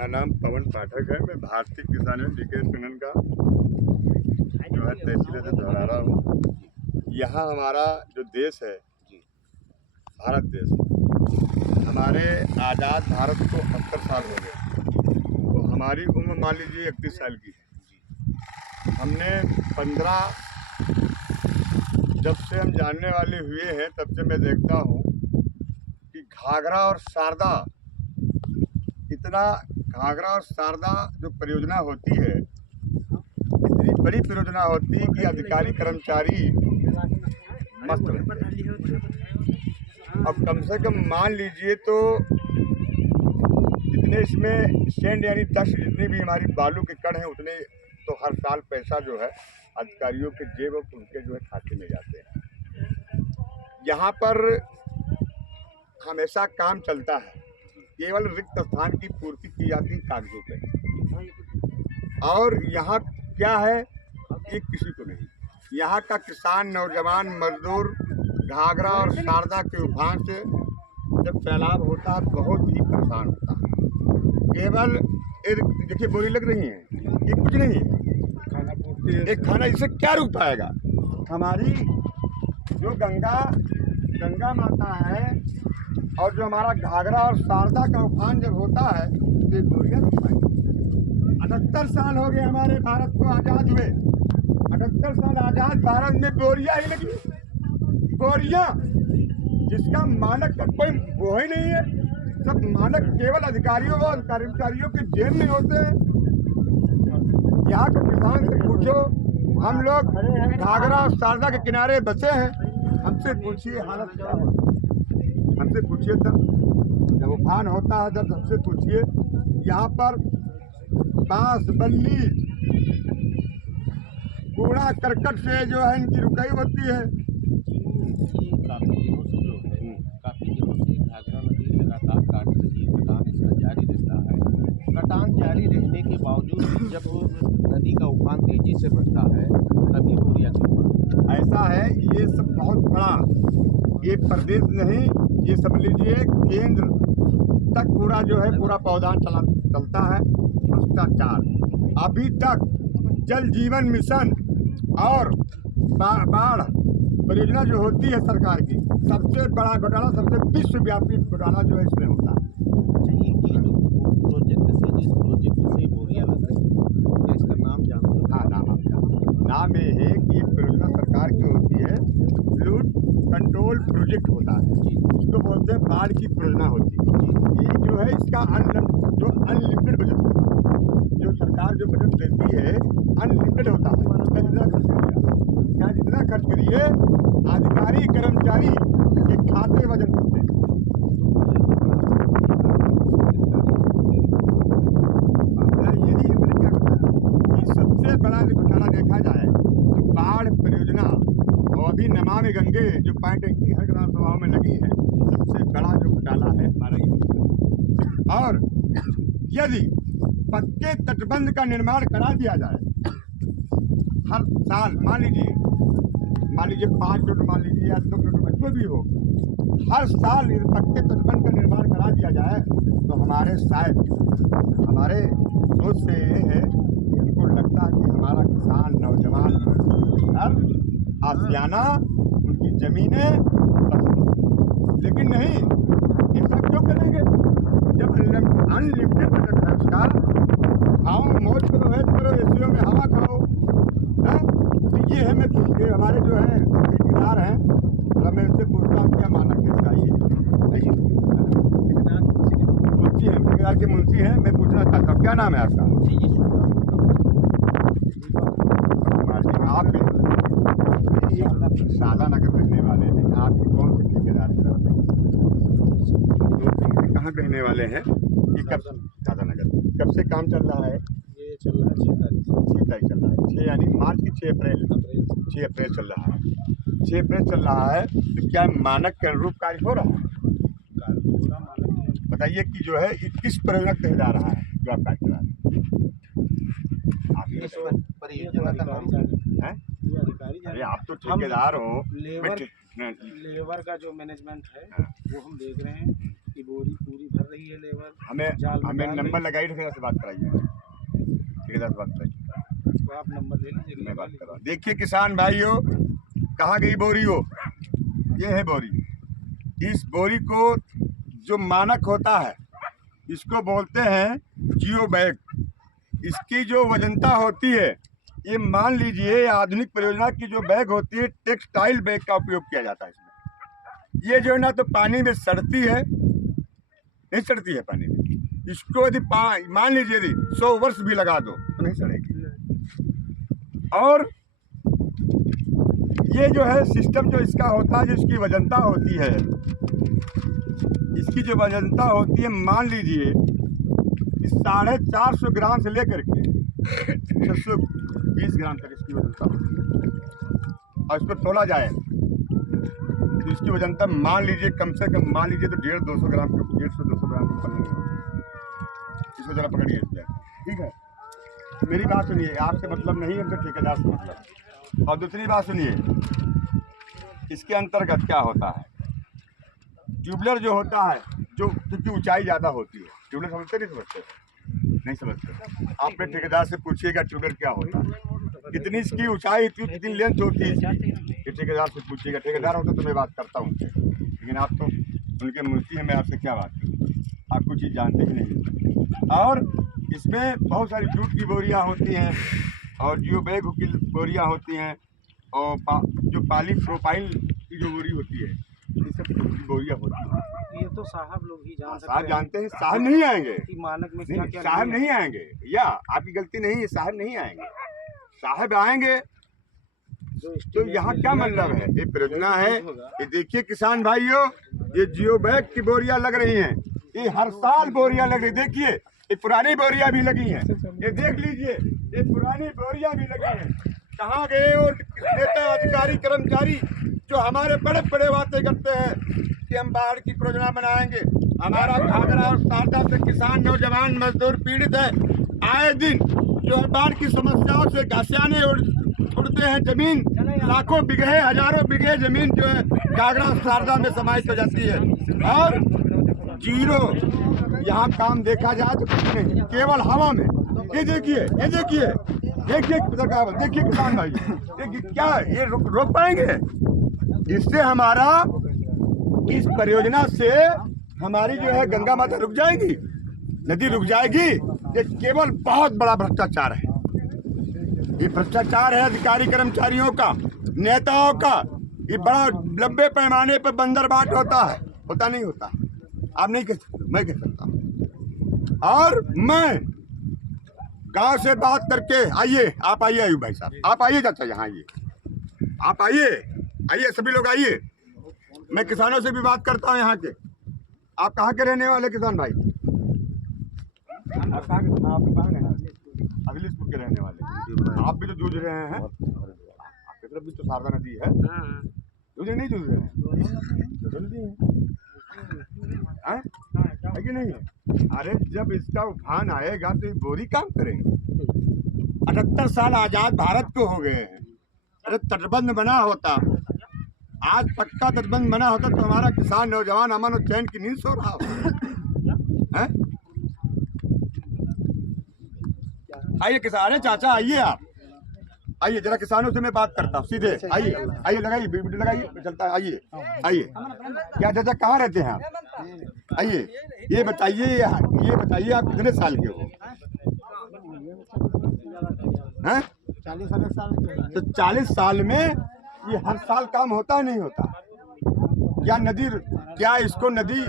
मेरा नाम पवन पाठक है। मैं भारतीय किसान यूनियन डीके संगठन का जो है तहसील से दोहरा रहा हूँ। यहाँ हमारा जो देश है, भारत देश, हमारे आज़ाद भारत को 70 साल हो गए। तो हमारी उम्र मान लीजिए 31 साल की है। हमने 15 जब से हम जानने वाले हुए हैं तब से मैं देखता हूँ कि घाघरा और शारदा, इतना घाघरा और शारदा जो परियोजना होती है, इतनी बड़ी परियोजना होती है कि अधिकारी कर्मचारी मस्त रहते हैं। अब कम से कम मान लीजिए तो जितने इसमें सेंड यानी डस्ट, जितनी भी हमारी बालू के कण हैं, उतने तो हर साल पैसा जो है अधिकारियों के जेब और उनके जो है खाते में जाते हैं। यहाँ पर हमेशा काम चलता है, केवल रिक्त स्थान की पूर्ति की जाती है कागजों पे। और यहाँ क्या है ये किसी को नहीं। यहाँ का किसान, नौजवान, मजदूर घाघरा और शारदा के उफान से जब सैलाब होता है बहुत ही परेशान होता है। केवल देखिए बोली लग रही है, ये कुछ नहीं है। एक खाना इससे क्या रुक पाएगा। हमारी जो गंगा माता है और जो हमारा घाघरा और शारदा का उफान जब होता है तो ये बोरियां रुक पाएगी। 78 साल हो गए हमारे भारत को आज़ाद हुए। 78 साल आज़ाद भारत में बोरियां ही लगी, बोरियां, जिसका मानक का कोई वो ही नहीं है। सब मानक केवल अधिकारियों और कर्मचारियों के जेब में होते हैं। यहाँ के किसान से पूछो, हम लोग घाघरा और शारदा के किनारे बसे हैं, हमसे पूछिए हालत क्या होती है। हमसे पूछिए तब जब उफान होता है, जब हमसे पूछिए। यहाँ पर बांस, बल्ली, कूड़ा करकट से जो है इनकी रुकाई होती है। काफ़ी दिनों से घाघरा नदी लगातार काट रही है, कटान इसका जारी रहता है। कटान जारी रहने के बावजूद जब नदी का उफान तेजी से बढ़ता है तभी बोरियां क्यों? ऐसा है, ये सब बहुत बड़ा, ये प्रदेश नहीं, ये समझ लीजिए केंद्र तक पूरा जो है पूरा पौधान चलता है। भ्रष्टाचार अभी तक जल जीवन मिशन और बाढ़ परियोजना जो होती है सरकार की, सबसे बड़ा घोटाला, सबसे विश्वव्यापी घोटाला जो है इसमें होता है। ये जो प्रोजेक्ट से, जिस प्रोजेक्ट से बोरियां लग रही है, क्या इसका नाम जानते हो? हाँ, नाम आप जानते। नाम ये है कि ये परियोजना सरकार की होती है, फ्लड कंट्रोल प्रोजेक्ट होता है, इसको बोलते हैं बाढ़ की परियोजना होती है। ये जो है इसका अनलिमिटेड बजट होता है। जो सरकार जो बजट देती है अनलिमिटेड होता है, जितना खर्च करिए अधिकारी कर्मचारी के खाते वजन करते हैं। यही मैंने क्या बताया कि सबसे बड़ा घोटाला देखा जाए तो बाढ़ परियोजना और अभी नमामि गंगे जो पॉइंट की हर ग्राम सभाओं में लगी है, सबसे बड़ा जो घोटाला है हमारा ये। और यदि पक्के तटबंध का निर्माण करा दिया जाए हर साल, मान लीजिए 5 करोड़, मान लीजिए या 2 करोड़, जो भी हो, हर साल पक्के तटबंध का निर्माण करा दिया जाए तो हमारे शायद हमारे सोच से ये है कि हमको लगता है कि हमारा किसान, नौजवान, घर, आसियाना, उनकी ज़मीनें, लेकिन नहीं, ऐसा क्यों करेंगे जब अनलिमिटेड बजट है उसका। खाओ, मौज करो, ऐश करो, एसियों में हवा खाओ। तो ये है, मैं हमारे जो है ठेकेदार हैं, तो मैं उनसे पूछता हूँ क्या मानक है इसका। ये मुंशी हैं, ठेकेदार के मुंशी हैं। मैं पूछना चाहता हूँ क्या नाम है आपका? आप शारदा नगर रहने वाले हैं, आपके कौन से ठेकेदार हैं? कहाँ रहने वाले हैं? ये कब शारदा नगर कब से काम चल रहा है? ये चल रहा है 6 तारीख चल रहा है, 6 यानी मार्च की 6 अप्रैल चल रहा है। 6 अप्रैल चल रहा है, तो क्या मानक के अनुरूप कार्य हो रहा है? बताइए कि जो है किस परियोजना के तहत जा रहा है जो आप कार्य करा रहे हैं? परियोजना का नाम है? अरे आप तो ठेकेदार हो। लेबर का जो मैनेजमेंट है वो हम देख रहे हैं कि बोरी पूरी भर रही है लेबर, हमें जाल में हमें डाल नंबर रही। लगाइए, ठेकेदार से बात कराइए, ठेकेदार से बात कराइए, तो आप नंबर ले लीजिए, मैं बात कर रहा हूँ। देखिए किसान भाइयों, कहाँ गई बोरी हो, ये है बोरी। इस बोरी को जो मानक होता है इसको बोलते हैं जियो बैग। इसकी जो वजनता होती है, ये मान लीजिए आधुनिक परियोजना की जो बैग होती है, टेक्सटाइल बैग का उपयोग किया जाता है इसमें। ये जो है ना तो पानी में सड़ती है, नहीं सड़ती है पानी में। इसको यदि मान लीजिए यदि 100 वर्ष भी लगा दो तो नहीं सड़ेगी। और ये जो है सिस्टम जो इसका होता है, जो इसकी वजनता होती है, इसकी जो वजनता होती है, मान लीजिए 450 ग्राम से लेकर के 620 ग्राम तक इसकी वजनता होती है। और इसको तोला जाए तो इसकी वजनता मान लीजिए कम से कम, मान लीजिए तो 150-200 ग्राम के, 150-200 ग्राम के ऊपर नहीं होगा। इसको जरा पकड़िए इसमें, ठीक है। मेरी बात सुनिए, आपसे मतलब नहीं है, हमसे ठेकेदार से मतलब। और दूसरी बात सुनिए, इसके अंतर्गत क्या होता है, ट्यूबलर जो होता है, जो क्योंकि ऊंचाई ज़्यादा होती है, ट्यूबलर समझते नहीं समझते। आप अपने ठेकेदार से पूछिएगा ट्यूबलर क्या होता है, कितनी इसकी ऊंचाई, कितनी लेंथ होती है इसकी, ये ठेकेदार से पूछिएगा। ठेकेदार होता तो मैं बात करता हूँ उनसे, लेकिन आप तो उनके मूर्ति हैं, मैं आपसे क्या बात करूँ, आप कुछ चीज़ जानते ही नहीं। और इसमें बहुत सारी जूट की बोरियाँ होती हैं, और जियो बैग की बोरियाँ होती हैं, और जो प्रोपाइल की जो बोरी होती है, ये सब की बोरियाँ होती हैं। ये तो साहब लोग ही जान सकते साहब हैं जानते हैं, साहब नहीं आएंगे, कि मानक में नहीं, क्या क्या साहब नहीं है। नहीं आएंगे भैया, आपकी गलती नहीं है, साहब नहीं आएंगे। साहब आएंगे तो यहाँ क्या मतलब है, ये परियोजना है। ये देखिए किसान भाइयों, ये जियो बैग की बोरियां लग रही हैं, ये हर साल बोरियां लग रही, देखिए ये पुरानी बोरियां भी लगी हैं, ये देख लीजिए, ये पुरानी बोरियां भी लगी हैं। कहाँ गए और नेता अधिकारी कर्मचारी जो हमारे बड़े बड़े बातें करते हैं कि हम बाढ़ की परियोजना बनाएंगे, हमारा घाघरा और शारदा से किसान नौजवान मजदूर पीड़ित है। आए दिन जो है बाढ़ की समस्याओं से घासियाने उड़ते हैं, जमीन लाखों बीघे हजारों बीघे जमीन जो है घाघरा शारदा में समाहित हो जाती है, और जीरो यहाँ काम देखा जाए तो कुछ नहीं, केवल हवा में। ये देखिए, ये देखिए, देखिए सरकार, देखिए किसान भाई, देखिए क्या ये रोक पाएंगे? इससे हमारा, इस परियोजना से हमारी जो है गंगा माता रुक जाएगी, नदी रुक जाएगी। ये केवल बहुत बड़ा भ्रष्टाचार है, ये भ्रष्टाचार है अधिकारी कर्मचारियों का, नेताओं का। ये बड़ा लंबे पैमाने पर बंदरबाट होता है, होता नहीं होता, आप नहीं कह सकते, मैं कह सकता हूँ। और मैं गांव से बात करके, आइए आप, आइए अयूब भाई साहब, आप आइए चाचा, यहाँ आइए, आप आइए, आइए सभी लोग आइए। मैं किसानों से भी बात करता हूँ यहाँ के। आप कहाँ के रहने वाले किसान भाई? आप कहाँ के, आप कहाँ के? अभिलीसपुर के रहने वाले। आप भी तो जूझ रहे हैं, आपकी तरफ भी तो शारदा नदी है, जूझ नहीं जूझ रहे हैं, है कि नहीं? अरे जब इसका उफान आएगा तो ये बोरी काम करेंगे। 78 साल आजाद भारत को हो गए हैं। अरे तटबंध बना होता, आज पक्का तटबंध बना होता तो हमारा किसान नौजवान अमन और चैन की नींद सो रहा होता है। आइए किसान, अरे चाचा आइए, आप आइए जरा, किसानों से मैं बात करता हूँ सीधे। आइए आइए, लगाइए वीडियो लगाइए, चलता है। आइए आइए, क्या चाचा कहाँ रहते हैं आप? आइए, ये बताइए आप कितने साल के हो? हैं? 40 साल तो 40 साल में ये हर साल काम होता है, नहीं होता? क्या नदी, क्या इसको नदी,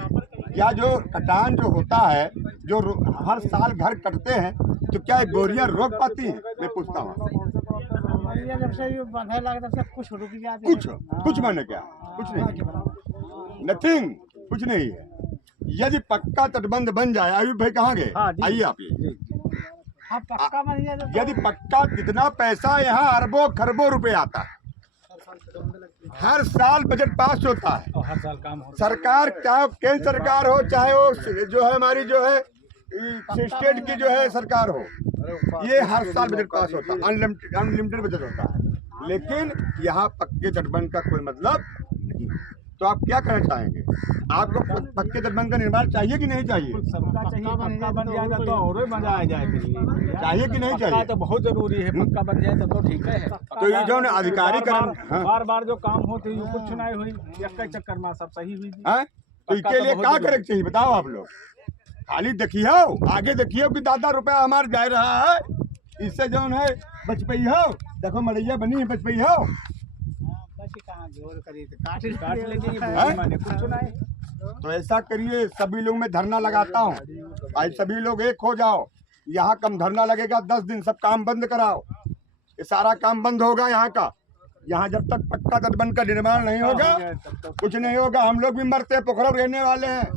क्या जो कटान जो होता है, जो हर साल घर कटते हैं, तो क्या ये बोरियां रोक पाती हैं? मैं पूछता हूँ। जब से बंधे लगे तब से कुछ रुक गया, कुछ माने क्या? कुछ नहीं, नथिंग, कुछ नहीं है। यदि पक्का तटबंध बन जाए, आयुब भाई कहाँ गए? आइए आप, ये पक्का बन गया तो यदि पक्का, कितना पैसा यहाँ अरबों खरबों रुपए आता है, हर साल बजट पास होता है, और हर साल काम हो। सरकार, चाहे केंद्र सरकार हो, चाहे वो जो है हमारी जो है स्टेट की जो है सरकार हो, ये हर साल बजट पास होता है, अनलिमिटेड बजट होता है। लेकिन यहाँ पक्के तटबंध का कोई मतलब नहीं। तो आप क्या कहना चाहेंगे? आपको पक्के तटबंध का निर्माण चाहिए कि नहीं चाहिए? सबका चाहिए, पक्का बन जाएगा तो और मजा आ जाएगा। चाहिए कि नहीं चाहिए? तो बहुत जरूरी है, पक्का बन जाए तो ठीक है। तो ये जो अधिकारीकरण बार बार जो काम होते हैं कुछ नहीं हुई, एक चक्कर में सब सही हुई। तो इसके लिए क्या करे चाहिए बताओ आप लोग? खाली देखिए, आगे देखिए कि दादा रुपया हमारे जा रहा है, इससे जो है बच पई हो। देखो मड़ैया बनी है, बच पई हो। तो ऐसा करिए, सभी लोग मैं धरना लगाता हूँ, आज सभी लोग एक हो जाओ। यहाँ कम धरना लगेगा 10 दिन, सब काम बंद कराओ। ये सारा काम बंद होगा यहाँ का। यहाँ जब तक पक्का तटबंध का निर्माण नहीं होगा कुछ नहीं होगा। हम लोग भी मरते हैं, पोखरा रहने वाले हैं,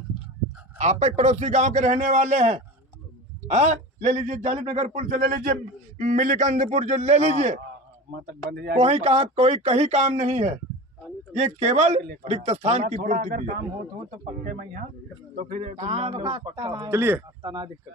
आप ही पड़ोसी गांव के रहने वाले हैं। ले लीजिए जालिम नगर पुल से, ले लीजिए मिलीकंदपुर जो ले लीजिए, कोई कहीं काम नहीं है। ये केवल रिक्त स्थान की पूर्ति की काम हो तो पक्के में यहाँ तो फिर चलिए। दिक्कत